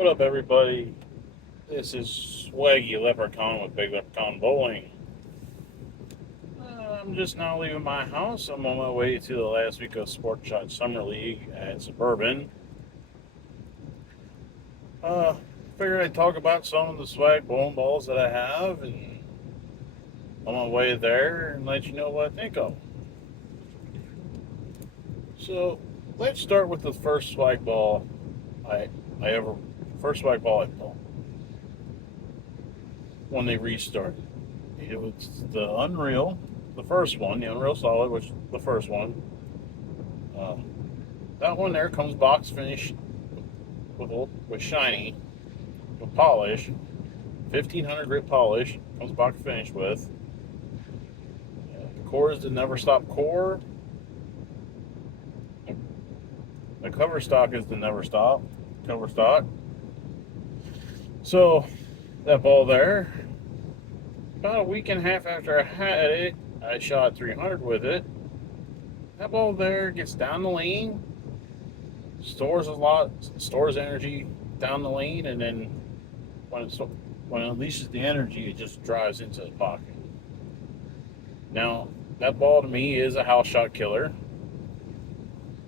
What up, everybody? This is Swaggy Leprechaun with Big Leprechaun Bowling. I'm just now leaving my house. I'm on my way to the last week of Sport Shot Summer League at Suburban. Uh, Figured I'd talk about some of the swag bowling balls that I have, and on my way there, and let you know what I think of. So, let's start with the first swag ball I I ever first swag ball I bought when they restarted. It was the Unreal, the first one, the Unreal Solid, which the first one. Uh, that one there comes box finished with shiny, with polish, 1500 grit polish. Comes box finished with. The core is the Never Stop core. The cover stock is the Never Stop cover stock. So that ball there, about a week and a half after I had it, I shot 300 with it. That ball there gets down the lane, stores energy down the lane, and then when when it unleashes the energy, it just drives into the pocket. Now, that ball to me is a house shot killer,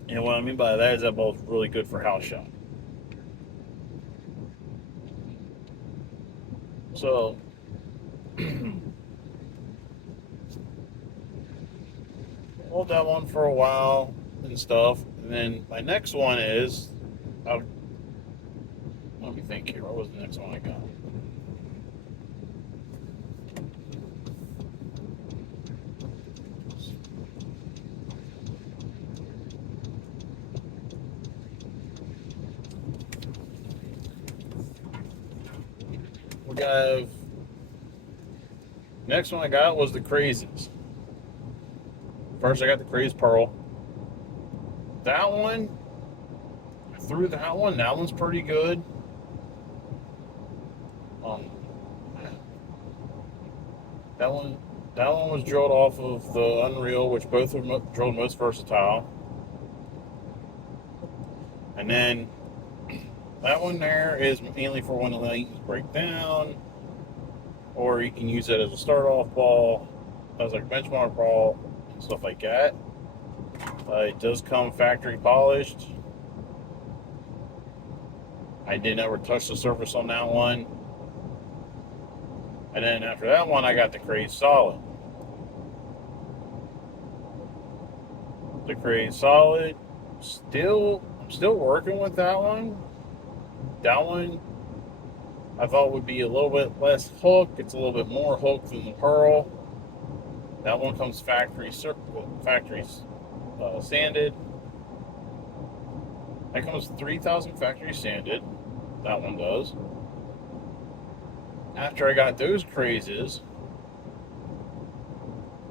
and what I mean by that is that ball is really good for house shot. So, hold that one for a while and stuff, and then my next one is, I'll, let me think here. What was the next one I got? We got next one I got was the Crazies. First, I got the Crazy Pearl. That one, I threw that one. That one's pretty good. Um, that one, that one was drilled off of the Unreal, which both are drilled most versatile. And then that one there is mainly for when the lanes break down, or you can use it as a start-off ball, as like a benchmark ball, and stuff like that. It does come factory polished. I did never touch the surface on that one. And then after that one, I got the Crazy Solid. The Crazy Solid, I'm still working with that one. That one I thought would be a little bit less hook. It's a little bit more hook than the Pearl. That one comes factory sanded. That comes 3,000 factory sanded. That one does. After I got those crazes,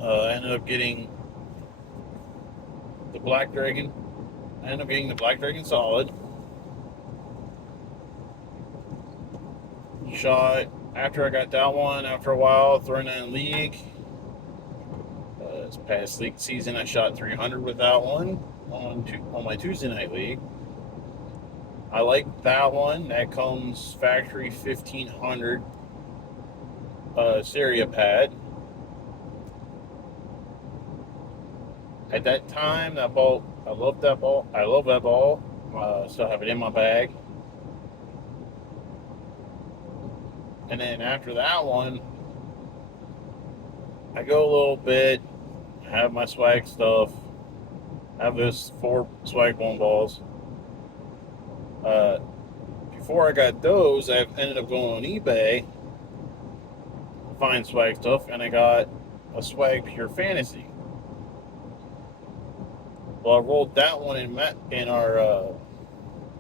I ended up getting the Black Dragon. I ended up getting the Black Dragon Solid. Shot after I got that one. After a while, throwing that in league. This past league season, I shot 300 with that one on my Tuesday night league. I like that one. That comes factory 1500 Seria pad. At that time, that ball, I love that ball. I love that ball. Still have it in my bag. And then after that one, I go a little bit, have my swag stuff, have those 4 swag bone balls. Before I got those, I ended up going on eBay to find swag stuff, and I got a Swag Pure Fantasy. Well, I rolled that one in our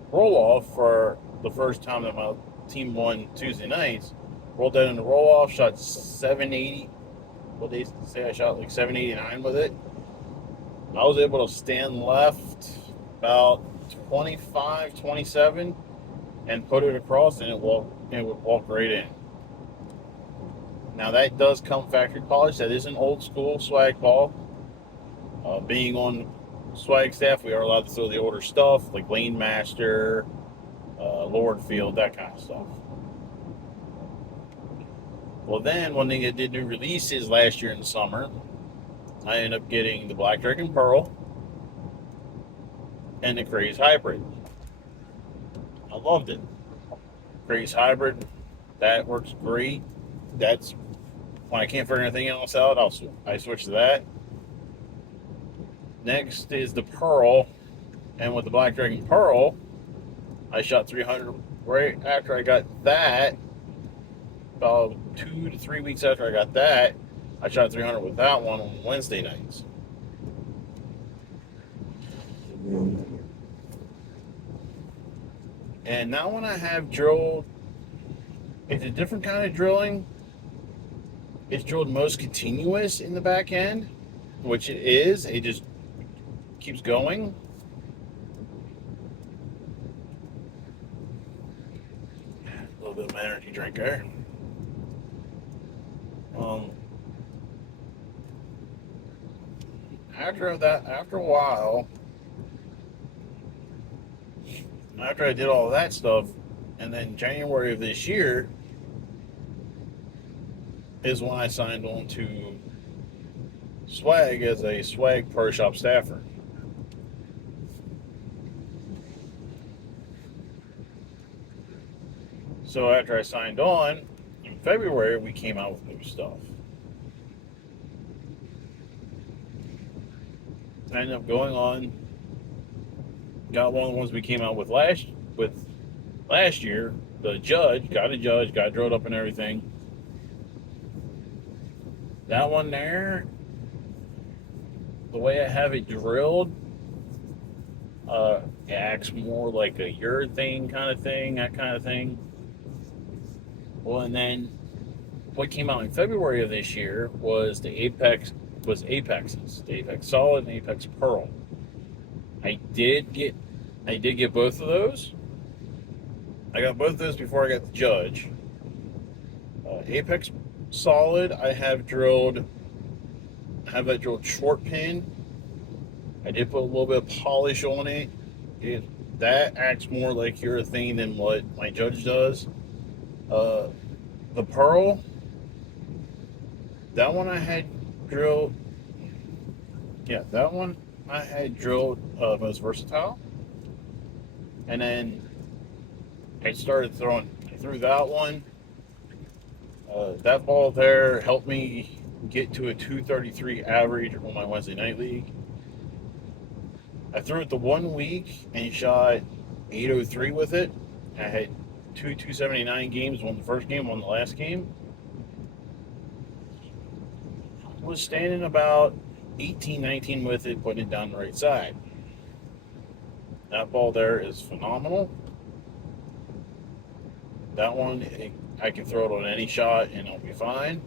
roll off for the first time that my team won Tuesday nights. Rolled that in the roll off, shot 780. What they say I shot like 789 with it. I was able to stand left about 25, 27 and put it across, and it would walk right in. Now that does come factory polished. That is an old school swag ball. Being on swag staff, we are allowed to throw the older stuff like Lane Master, Lord Field, that kind of stuff. Well, then when they did new releases last year in the summer, I ended up getting the Black Dragon Pearl and the Craze Hybrid. I loved it. Craze Hybrid, that works great. That's when I can't figure anything else out, I switch to that. Next is the Pearl, and with the Black Dragon Pearl, I shot 300 right after I got that. About 2 to 3 weeks after I got that, I shot 300 with that one on Wednesday nights. And now when I have drilled, it's a different kind of drilling. It's drilled most continuous in the back end, which it is. It just keeps going. A little bit of my energy drink there. After a while, after I did all of that stuff, and then January of this year is when I signed on to Swag as a Swag Pro Shop staffer. So after I signed on, in February, we came out with new stuff. I ended up going on, got one of the ones we came out with last year. The Judge, got drilled up and everything. That one there, the way I have it drilled, it acts more like a urethane kind of thing, that kind of thing. Well, and then what came out in February of this year was Apexes, the Apex Solid and Apex Pearl. I did get both of those. I got both of those before I got the Judge. Apex Solid, I have that drilled short pin. I did put a little bit of polish on it. That acts more like urethane than what my Judge does. The Pearl, that one I had drilled. Yeah, that one I had drilled most versatile. And then I threw that one. That ball there helped me get to a 233 average on my Wednesday night league. I threw it the 1 week and shot 803 with it. I had 279 games, won the first game, won the last game. Was standing about 18, 19 with it, putting it down the right side. That ball there is phenomenal. That one, I can throw it on any shot and it'll be fine.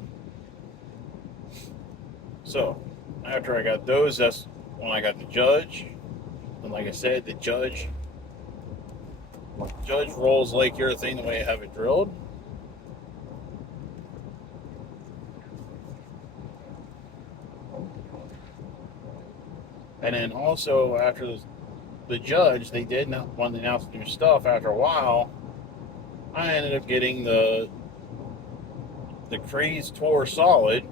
So, after I got those, that's when I got the Judge. And like I said, the Judge rolls like urethane the way I have it drilled. And then also after the Judge, they did not want to announce new stuff. After a while, I ended up getting the Craze Tour Solid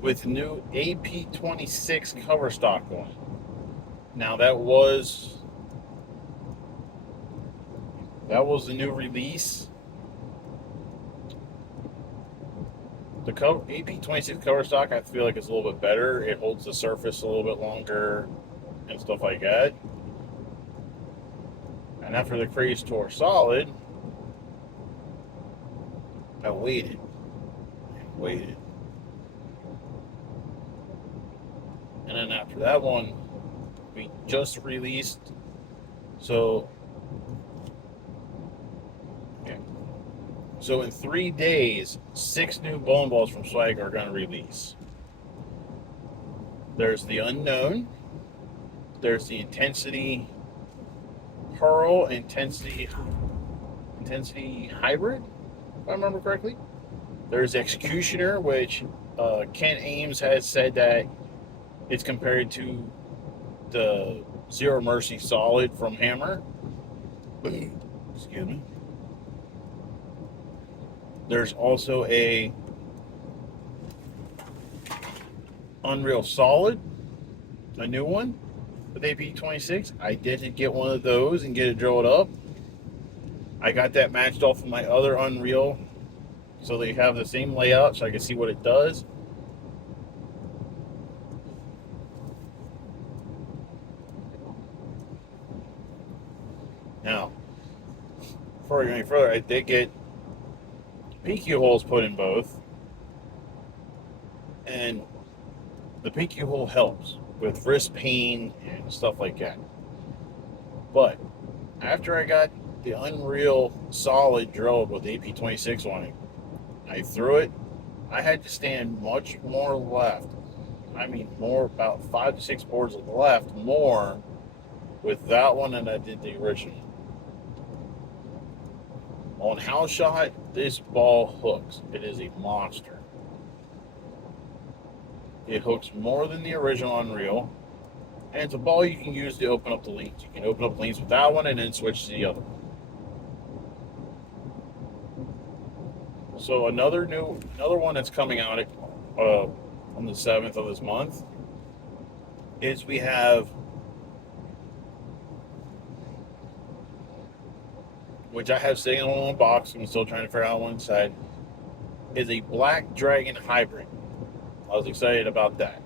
with new AP26 cover stock on it. Now that was the new release. The AP26 cover stock, I feel like it's a little bit better. It holds the surface a little bit longer and stuff like that. And after the Craze Tour Solid, I waited. And then after that one, we just released. So in 3 days, 6 new bowling balls from Swag are going to release. There's the Unknown. There's the Intensity Pearl, Intensity Hybrid, if I remember correctly. There's Executioner, which Ken Ames has said that it's compared to the Zero Mercy Solid from Hammer. Excuse me. There's also a Unreal Solid, a new one with AP26. I didn't get one of those and get it drilled up. I got that matched off of my other Unreal so they have the same layout so I can see what it does. Now, before I go any further, I did get PQ holes put in both, and the PQ hole helps with wrist pain and stuff like that. But after I got the Unreal Solid drilled with AP26 on it, I threw it. I had to stand much more left. I mean, more about 5 to 6 boards left more with that one than I did the original. On house shot, this ball hooks. It is a monster. It hooks more than the original Unreal, and it's a ball you can use to open up the leads. You can open up leads with that one and then switch to the other one. So another one that's coming out on the 7th of this month is we have, which I have sitting on a box. I'm still trying to figure out one inside, is a Black Dragon Hybrid. I was excited about that.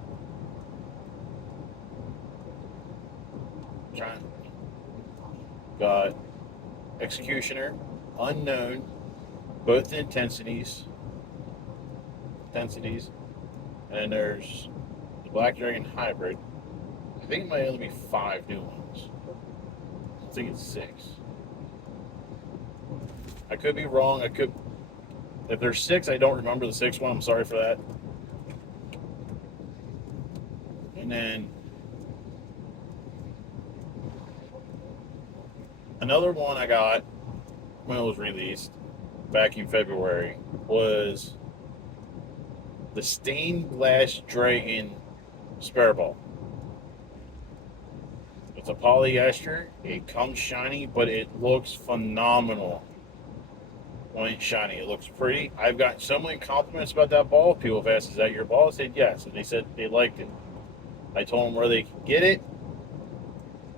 Got Executioner, Unknown, both intensities, and then there's the Black Dragon Hybrid. I think it might only be 5 new ones. I think it's 6. I could be wrong. If there's 6, I don't remember the 6th one. I'm sorry for that. And then another one I got when it was released back in February was the Stained Glass Dragon Spare Ball. It's a polyester. It comes shiny, but it looks phenomenal when it's shiny. It looks pretty. I've gotten so many compliments about that ball. People have asked, "Is that your ball?" I said yes, and they said they liked it. I told them where they can get it.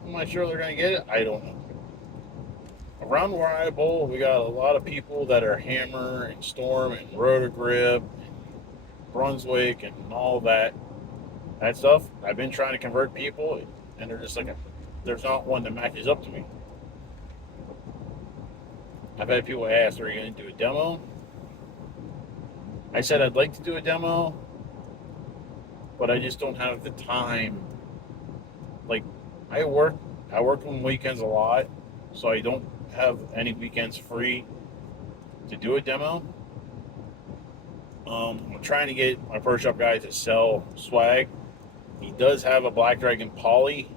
I'm not sure they're going to get it. I don't know. Around where I bowl, we got a lot of people that are Hammer and Storm and Rotogrip and Brunswick and all that stuff. I've been trying to convert people, and they're just like, there's not one that matches up to me. I've had people ask, are you going to do a demo? I said I'd like to do a demo, but I just don't have the time. Like, I work on weekends a lot, so I don't have any weekends free to do a demo. I'm trying to get my Pro Shop guy to sell swag. He does have a Black Dragon Poly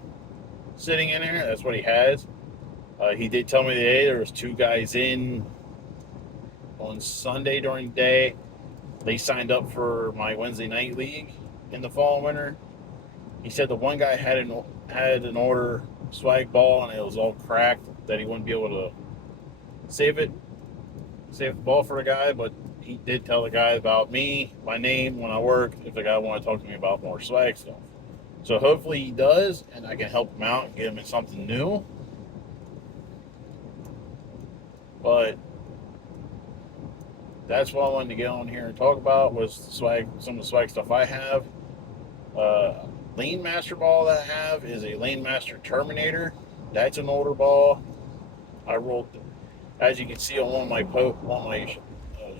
sitting in there. That's what he has. He did tell me today there was 2 guys in on Sunday during the day. They signed up for my Wednesday night league in the fall and winter. He said the one guy had an order swag ball and it was all cracked, that he wouldn't be able to save the ball for the guy, but he did tell the guy about me, my name, when I work, if the guy wanted to talk to me about more swag stuff. So hopefully he does, and I can help him out and get him in something new. But that's what I wanted to get on here and talk about, was swag, some of the swag stuff I have. Lane Master ball that I have is a Lane Master Terminator. That's an older ball. I rolled, as you can see on one of my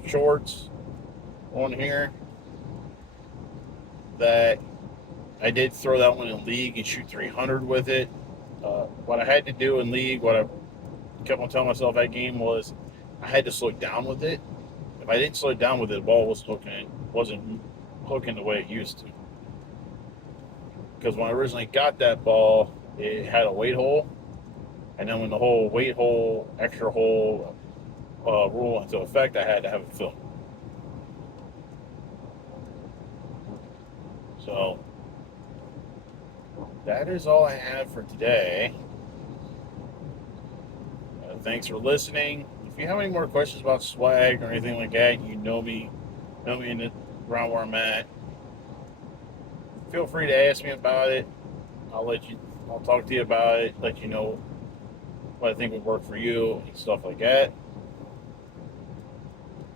shorts on here, that I did throw that one in league and shoot 300 with it. What I had to do in league, what I kept on telling myself that game, was I had to slow it down with it. If I didn't slow it down with it, the ball wasn't hooking the way it used to. Because when I originally got that ball, it had a weight hole, and then when the whole weight hole, extra hole rule went into effect, I had to have it filled. So that is all I have for today. thanks for listening. If you have any more questions about swag or anything like that, you know me in the, around where I'm at. Feel free to ask me about it. I'll talk to you about it, let you know what I think would work for you and stuff like that.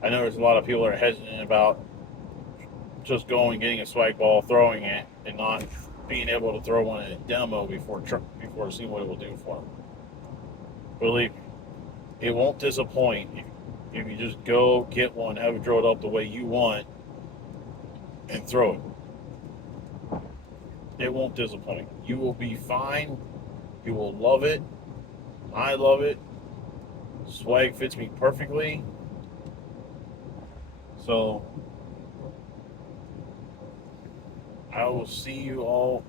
I know there's a lot of people that are hesitant about just going, getting a swag ball, throwing it, and not being able to throw one in a demo before seeing what it will do for them. Believe me, it won't disappoint if you just go get one, have it drilled up the way you want, and throw it. It won't disappoint. You will be fine. You will love it. I love it. Swag fits me perfectly. So I will see you all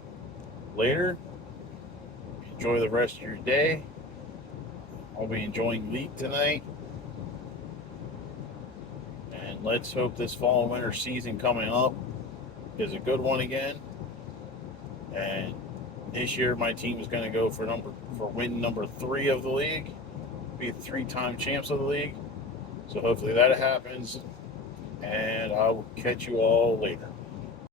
later. Enjoy the rest of your day. I'll be enjoying league tonight. And let's hope this fall and winter season coming up is a good one again. And this year my team is going to go for win number 3 of the league. Be 3-time champs of the league. So hopefully that happens. And I will catch you all later.